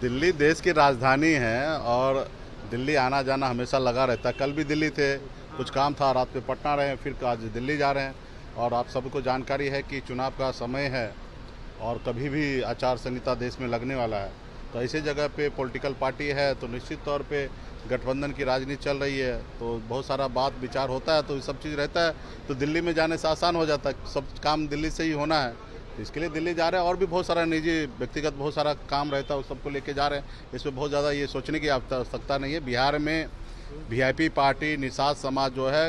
दिल्ली देश की राजधानी है और दिल्ली आना जाना हमेशा लगा रहता है। कल भी दिल्ली थे, कुछ काम था, रात में पटना रहे, फिर आज दिल्ली जा रहे हैं। और आप सबको जानकारी है कि चुनाव का समय है और कभी भी आचार संहिता देश में लगने वाला है। तो ऐसी जगह पे पॉलिटिकल पार्टी है तो निश्चित तौर पे गठबंधन की राजनीति चल रही है, तो बहुत सारा बात विचार होता है, तो ये सब चीज़ रहता है। तो दिल्ली में जाने से आसान हो जाता है, सब काम दिल्ली से ही होना है, तो इसके लिए दिल्ली जा रहे हैं। और भी बहुत सारा निजी व्यक्तिगत बहुत सारा काम रहता है, उस सबको लेके जा रहे हैं। इसमें बहुत ज़्यादा ये सोचने की आवश्यकता नहीं है। बिहार में वीआईपी पार्टी निषाद समाज जो है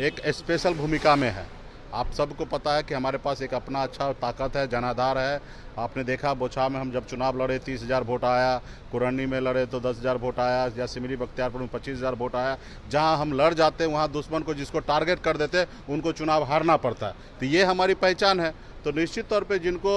एक स्पेशल भूमिका में है। आप सबको पता है कि हमारे पास एक अपना अच्छा ताकत है, जनाधार है। आपने देखा बोछा में हम जब चुनाव लड़े 30,000 वोट आया, कुरनी में लड़े तो 10,000 वोट आया, या सिमरी बख्तियारपुर में 25,000 वोट आया। जहां हम लड़ जाते हैं वहां दुश्मन को जिसको टारगेट कर देते उनको चुनाव हारना पड़ता है। तो ये हमारी पहचान है। तो निश्चित तौर पर जिनको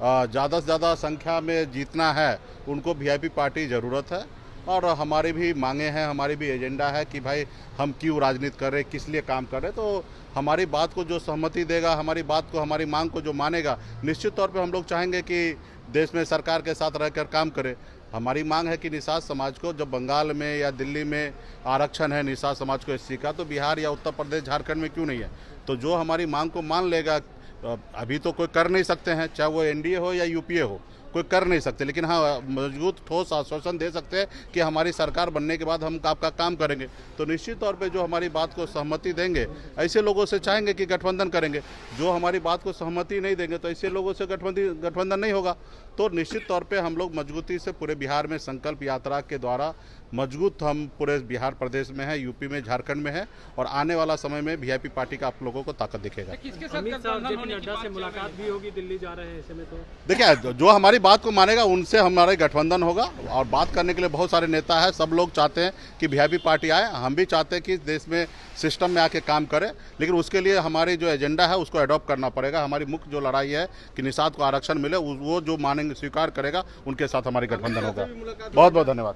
ज़्यादा से ज़्यादा संख्या में जीतना है उनको वीआईपी पार्टी ज़रूरत है। और हमारी भी मांगे हैं, हमारी भी एजेंडा है कि भाई हम क्यों राजनीति कर रहे, किस लिए काम कर रहे। तो हमारी बात को जो सहमति देगा, हमारी बात को, हमारी मांग को जो मानेगा, निश्चित तौर पे हम लोग चाहेंगे कि देश में सरकार के साथ रहकर काम करे। हमारी मांग है कि निषाद समाज को जब बंगाल में या दिल्ली में आरक्षण है निषाद समाज को एससी का, तो बिहार या उत्तर प्रदेश झारखंड में क्यों नहीं है। तो जो हमारी मांग को मान लेगा, अभी तो कोई कर नहीं सकते हैं, चाहे वो एनडीए हो या यूपीए हो, कोई कर नहीं सकते, लेकिन हाँ मजबूत ठोस आश्वासन दे सकते हैं कि हमारी सरकार बनने के बाद हम आपका काम करेंगे। तो निश्चित तौर पे जो हमारी बात को सहमति देंगे ऐसे लोगों से चाहेंगे कि गठबंधन करेंगे। जो हमारी बात को सहमति नहीं देंगे तो ऐसे लोगों से गठबंधन नहीं होगा। तो निश्चित तौर पे हम लोग मजबूती से पूरे बिहार में संकल्प यात्रा के द्वारा मजबूत हम पूरे बिहार प्रदेश में है, यूपी में, झारखंड में है। और आने वाला समय में वीआईपी पार्टी का आप लोगों को ताकत दिखेगा। अमित शाह जेपी नड्डा से मुलाकात भी होगी, दिल्ली जा रहे हैं ऐसे में। तो देखिए, जो हमारी बात को मानेगा उनसे हमारे गठबंधन होगा। और बात करने के लिए बहुत सारे नेता है, सब लोग चाहते हैं कि वीआईपी पार्टी आए। हम भी चाहते हैं कि देश में सिस्टम में आके काम करे, लेकिन उसके लिए हमारी जो एजेंडा है उसको अडॉप्ट करना पड़ेगा। हमारी मुख्य जो लड़ाई है कि निषाद को आरक्षण मिले, वो जो मानेंगे, स्वीकार करेगा, उनके साथ हमारी गठबंधन होगा। बहुत बहुत धन्यवाद।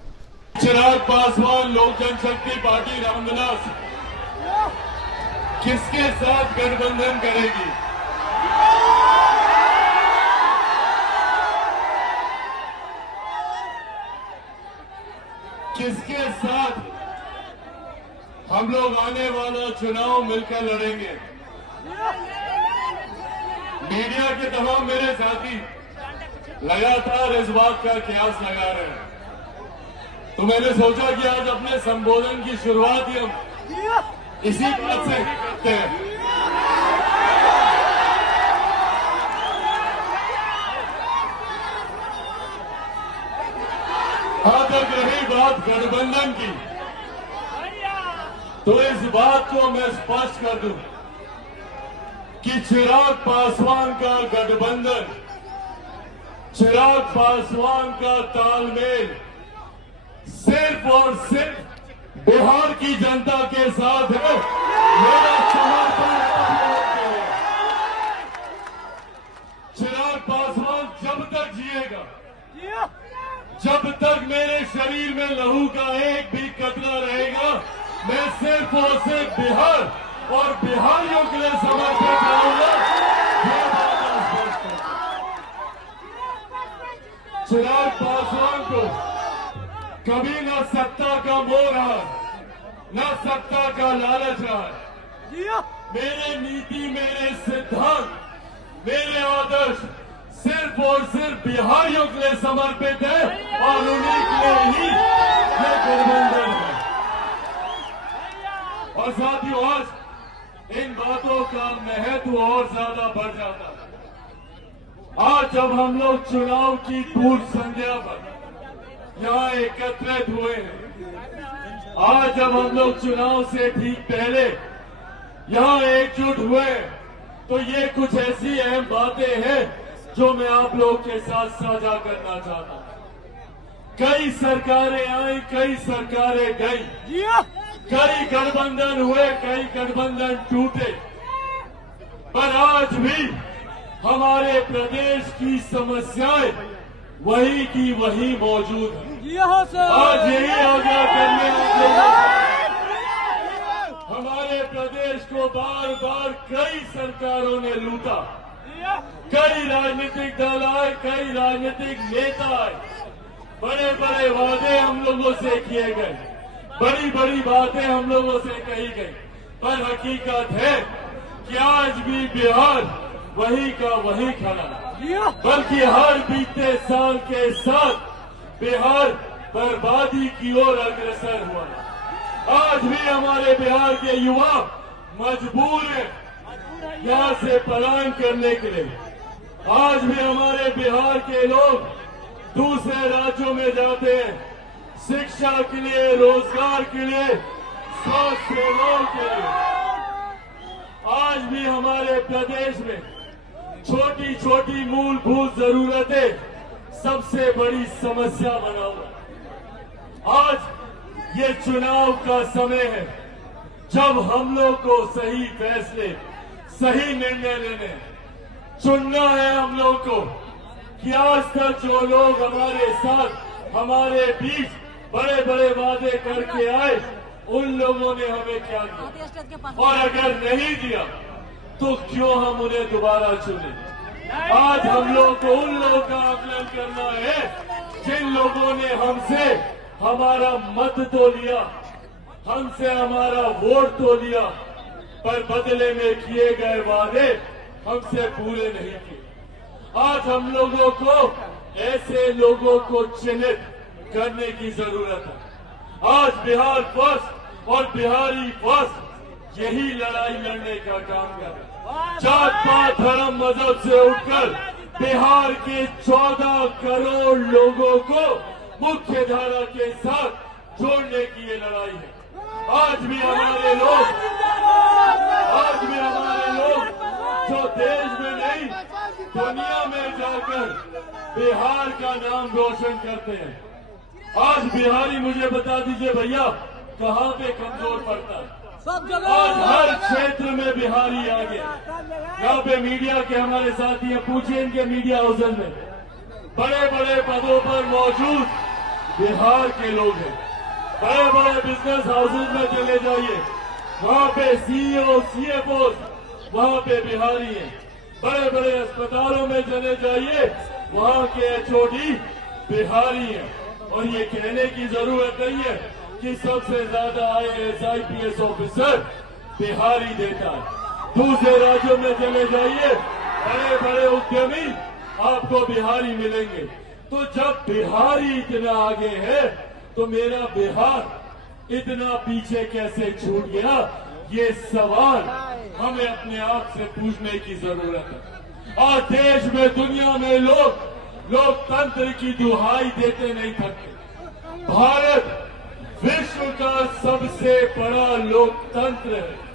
चिराग पासवान लोक जनशक्ति पार्टी रामविलास किसके साथ गठबंधन करेगी? किसके साथ हम लोग आने वाला चुनाव मिलकर लड़ेंगे? मीडिया के तमाम मेरे साथी लगातार इस बात का कयास लगा रहे हैं, तो मैंने सोचा कि आज अपने संबोधन की शुरुआत ही हम इसी बात से करते हैं। हाँ, तक रही बात गठबंधन की, तो इस बात को मैं स्पष्ट कर दूं कि चिराग पासवान का गठबंधन, चिराग पासवान का तालमेल सिर्फ और सिर्फ बिहार की जनता के साथ है। मेरा समर्थन चिराग पासवान जब तक जिएगा, जब तक मेरे शरीर में लहू का एक भी कतरा रहेगा, मैं सिर्फ और सिर्फ बिहार और बिहारियों के लिए समर्पित रहूंगा। ये बात आप स्पष्ट करें। चिराग पासवान को कभी न सत्ता का मोह रहा, न सत्ता का लालच रहा। मेरे नीति, मेरे सिद्धांत, मेरे आदर्श सिर्फ और सिर्फ बिहारियों के लिए समर्पित है और उन्हीं के लिए ही ये गठबंधन है। और साथियों, आज इन बातों का महत्व और ज्यादा बढ़ जाता है। आज जब हम लोग चुनाव की पूर्व संध्या पर यहाँ एकत्रित हुए हैं, आज जब हम लोग चुनाव से ठीक पहले यहाँ एकजुट हुए, तो ये कुछ ऐसी अहम बातें हैं जो मैं आप लोगों के साथ साझा करना चाहता हूं। कई सरकारें आई, कई सरकारें गई, कई गठबंधन हुए, कई गठबंधन टूटे, पर आज भी हमारे प्रदेश की समस्याएं वही की वही मौजूद है। आज यही आगाह करने हमारे प्रदेश को बार बार कई सरकारों ने लूटा, कई राजनीतिक दल आए, कई राजनीतिक नेता आए, बड़े बड़े वादे हम लोगों से किए गए, बड़ी बड़ी बातें हम लोगों से कही गई, पर हकीकत है कि आज भी बिहार वही का वही खड़ा है, बल्कि हर बीते साल के साथ बिहार बर्बादी की ओर अग्रसर हुआ है। आज भी हमारे बिहार के युवा मजबूर हैं यहाँ से पलायन करने के लिए। आज भी हमारे बिहार के लोग दूसरे राज्यों में जाते हैं, शिक्षा के लिए, रोजगार के लिए, स्वास्थ्य सेवाओं के लिए। आज भी हमारे प्रदेश में छोटी छोटी मूलभूत जरूरतें सबसे बड़ी समस्या बना हुआ। आज ये चुनाव का समय है जब हम लोग को सही फैसले, सही निर्णय लेने, चुनना है हम लोग को कि आज तक जो लोग हमारे साथ, हमारे बीच बड़े बड़े वादे करके आए, उन लोगों ने हमें क्या दिया, और अगर नहीं दिया तो क्यों हम उन्हें दोबारा चुने। आज हम लोग को उन लोगों का आकलन करना है जिन लोगों ने हमसे हमारा मत तो लिया, हमसे हमारा वोट तो लिया, पर बदले में किए गए वादे हमसे पूरे नहीं किए। आज हम लोगों को ऐसे लोगों को चिन्हित करने की जरूरत है। आज बिहार फर्स्ट और बिहारी फर्स्ट यही लड़ाई लड़ने का काम कर रहा है। जात पात धर्म मजहब से उठकर बिहार के 14 करोड़ लोगों को मुख्य धारा के साथ जोड़ने की ये लड़ाई है। आज भी हमारे लोग जो देश में नहीं दुनिया में जाकर बिहार का नाम रोशन करते हैं। आज बिहारी, मुझे बता दीजिए भैया, कहाँ पे कमजोर पड़ता है? आज हर क्षेत्र में बिहारी आ गए। यहाँ पे मीडिया के हमारे साथी हैं, पूछिए इनके मीडिया हाउसेज में बड़े बड़े पदों पर मौजूद बिहार के लोग हैं। बड़े बड़े बिजनेस हाउसेज में चले जाइए, वहाँ पे सीईओ, सीएफओ वहाँ पे बिहारी हैं। बड़े बड़े अस्पतालों में चले जाइए, वहाँ के एचओडी बिहारी हैं। और ये कहने की जरूरत नहीं है कि सबसे ज्यादा IAS IPS ऑफिसर बिहारी देता है। दूसरे राज्यों में चले जाइए, बड़े बड़े उद्यमी आपको बिहारी मिलेंगे। तो जब बिहारी इतना आगे है तो मेरा बिहार इतना पीछे कैसे छूट गया, ये सवाल हमें अपने आप से पूछने की जरूरत है। और देश में, दुनिया में लोग लोकतंत्र की दुहाई देते नहीं थकते। भारत विश्व का सबसे बड़ा लोकतंत्र है।